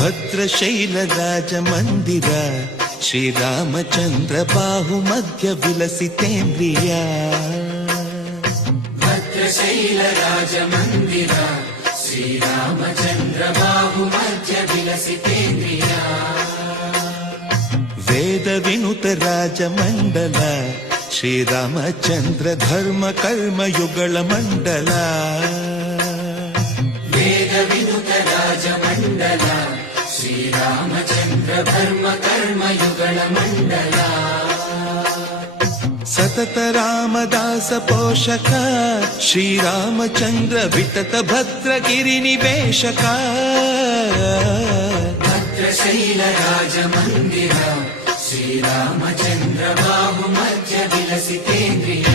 ಭದ್ರಶೈಲ ರಾಜ ಮಂದಿರ ಶ್ರೀರಾಮಚಂದ್ರ ಬಾಹು ಮಧ್ಯ ವಿಲಸಿತೇಂದ್ರಿಯ ಭದ್ರಶೈಲ ರಾಜ ಮಂದಿರ ಶ್ರೀರಾಮಚಂದ್ರ ಬಾಹು ಮಧ್ಯ ವಿಲಸಿತೇಂದ್ರಿಯ ವೇದ ವಿನುತ ರಾಜ ಮಂಡಲ ಶ್ರೀರಾಮಚಂದ್ರ ಧರ್ಮ ಕರ್ಮ ಯುಗಳ ಮಂಡಲ ವೇದ ವಿನುತ ರಾಜ ಮಂಡಲ ಶ್ರೀರಾಮಚಂದ್ರ ಧರ್ಮ ಕರ್ಮ ಯುಗಳ ಮಂಡಲ ಸತತ ರಾಮದಾಸ ಪೋಷಕ ಶ್ರೀರಾಮಚಂದ್ರ ವಿತತ ಭದ್ರಗಿರಿ ನಿವೇಶಕ ಭದ್ರಶೈಲ ರಾಜ ಮಂದಿರ ಶ್ರೀರಾಮಚಂದ್ರ ಬಾಹು ಮಧ್ಯ ವಿಲಸಿತೇಂದ್ರಿಯ